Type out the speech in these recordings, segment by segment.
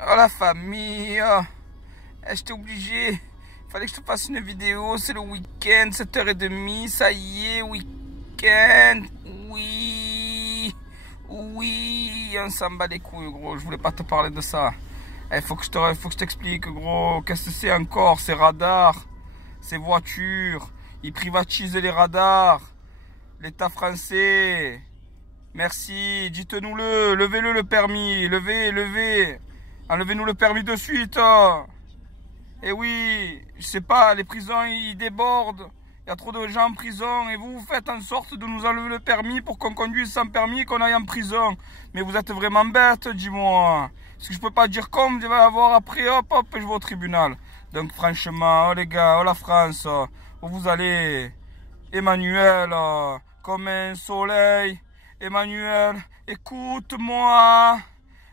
Oh la famille, oh. J'étais obligé. Il fallait que je te fasse une vidéo. C'est le week-end, 7h30. Ça y est, week-end. Oui. Oui. On s'en bat les couilles, gros. Je voulais pas te parler de ça. Il faut que je t'explique, gros. Qu'est-ce que c'est encore? Ces radars, ces voitures. Ils privatisent les radars. L'État français. Merci. Dites-nous-le. Levez-le le permis. Levez. Enlevez-nous le permis de suite. Oh. Et oui, je sais pas, les prisons ils débordent. Il y a trop de gens en prison et vous faites en sorte de nous enlever le permis pour qu'on conduise sans permis et qu'on aille en prison. Mais vous êtes vraiment bête, dis-moi. Parce que je peux pas dire comme, je vais avoir après, hop, et je vais au tribunal. Donc franchement, oh les gars, oh la France, où vous allez? Emmanuel, comme un soleil. Emmanuel, écoute-moi.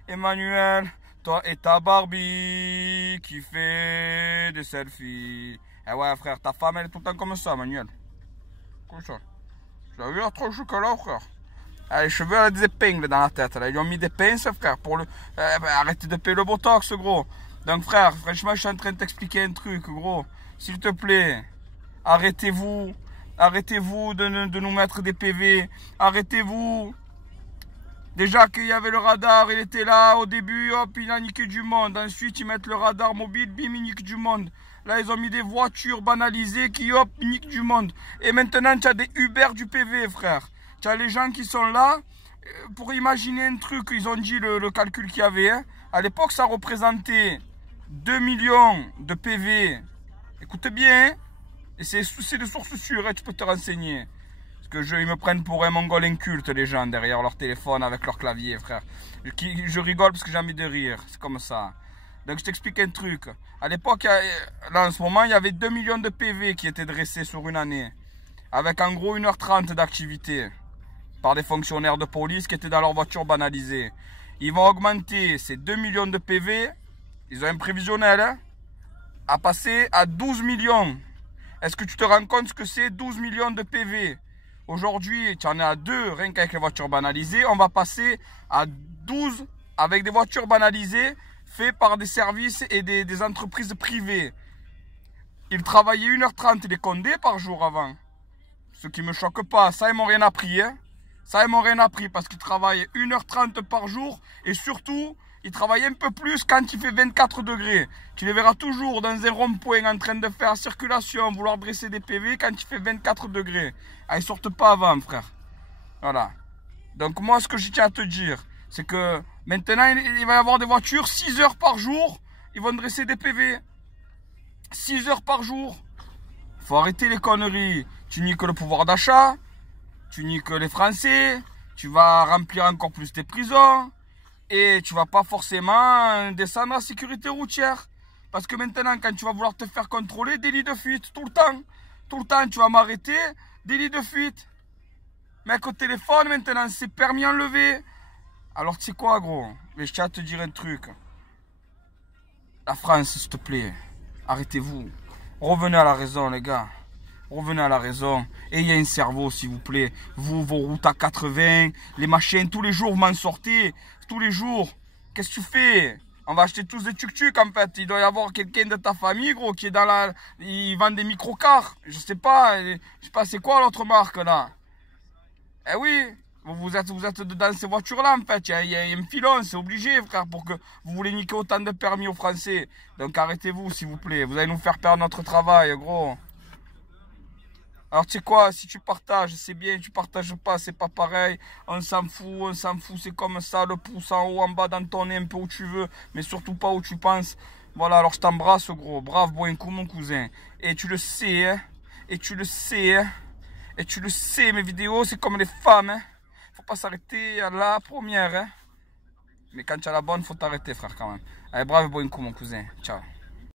Emmanuel, toi et ta Barbie qui fait des selfies. Eh ouais, frère, ta femme, elle est tout le temps comme ça, Emmanuel. Comme ça. Tu l'as vu, elle a trop de chocolat, frère. Ah, les cheveux, elle a des épingles dans la tête. Là. Ils lui ont mis des pinces, frère, pour le... arrêtez de payer le botox, gros. Donc, frère, franchement, je suis en train de t'expliquer un truc, gros. S'il te plaît, arrêtez-vous. Arrêtez-vous de nous mettre des PV. Arrêtez-vous. Déjà qu'il y avait le radar, il était là au début, hop, il a niqué du monde. Ensuite, ils mettent le radar mobile, bim, ils niquent du monde. Là, ils ont mis des voitures banalisées qui, hop, niquent du monde. Et maintenant, tu as des Uber du PV, frère. Tu as les gens qui sont là. Pour imaginer un truc, ils ont dit le calcul qu'il y avait. Hein. À l'époque, ça représentait 2 millions de PV. Écoute bien, hein. Et c'est de sources sûres, hein, tu peux te renseigner. Parce que ils me prennent pour un mongol inculte, les gens, derrière leur téléphone avec leur clavier, frère. Je rigole parce que j'ai envie de rire, c'est comme ça. Donc je t'explique un truc. À l'époque, là en ce moment, il y avait 2 millions de PV qui étaient dressés sur une année. Avec en gros 1h30 d'activité. Par des fonctionnaires de police qui étaient dans leur voiture banalisée. Ils vont augmenter ces 2 millions de PV, ils ont un prévisionnel, hein, à passer à 12 millions. Est-ce que tu te rends compte ce que c'est 12 millions de PV? Aujourd'hui, tu en es à 2, rien qu'avec les voitures banalisées. On va passer à 12 avec des voitures banalisées faites par des services et des entreprises privées. Ils travaillaient 1h30 les condés par jour avant. Ce qui ne me choque pas. Ça, ils m'ont rien appris. Hein. Ça, ils m'ont rien appris parce qu'ils travaillent 1h30 par jour. Et surtout, ils travaillent un peu plus quand il fait 24 degrés. Tu les verras toujours dans un rond-point en train de faire circulation, vouloir dresser des PV quand il fait 24 degrés. Ah, ils sortent pas avant, frère. Voilà. Donc moi, ce que je tiens à te dire, c'est que maintenant, il va y avoir des voitures 6 heures par jour. Ils vont dresser des PV. 6 heures par jour. Faut arrêter les conneries. Tu niques le pouvoir d'achat. Tu niques les Français. Tu vas remplir encore plus tes prisons. Et tu vas pas forcément descendre la sécurité routière. Parce que maintenant, quand tu vas vouloir te faire contrôler, délit de fuite, tout le temps. Tout le temps, tu vas m'arrêter, délit de fuite. Mec, au téléphone, maintenant, c'est permis enlevé. Alors, tu sais quoi, gros? Mais je tiens à te dire un truc. La France, s'il te plaît, arrêtez-vous. Revenez à la raison, les gars. Revenez à la raison. Ayez un cerveau, s'il vous plaît. Vous, vos routes à 80, les machines, tous les jours, vous m'en sortez. Tous les jours. Qu'est-ce que tu fais? On va acheter tous des tuk-tuk, en fait. Il doit y avoir quelqu'un de ta famille, gros, qui est dans la... Il vend des microcars. Je sais pas, c'est quoi l'autre marque, là? Eh oui, vous êtes dans ces voitures-là, en fait. Il y a un filon, c'est obligé, frère, pour que vous voulez niquer autant de permis aux Français. Donc arrêtez-vous, s'il vous plaît. Vous allez nous faire perdre notre travail, gros. Alors tu sais quoi, si tu partages, c'est bien, tu partages pas, c'est pas pareil. On s'en fout, c'est comme ça, le pouce en haut, en bas, dans ton nez, un peu où tu veux, mais surtout pas où tu penses. Voilà, alors je t'embrasse, gros. Brave, bois un coup, mon cousin. Et tu le sais, hein. Et tu le sais, hein. Et tu le sais, mes vidéos, c'est comme les femmes, hein. Faut pas s'arrêter à la première, hein. Mais quand tu as la bonne, faut t'arrêter, frère, quand même. Allez, brave, bois un coup, mon cousin. Ciao.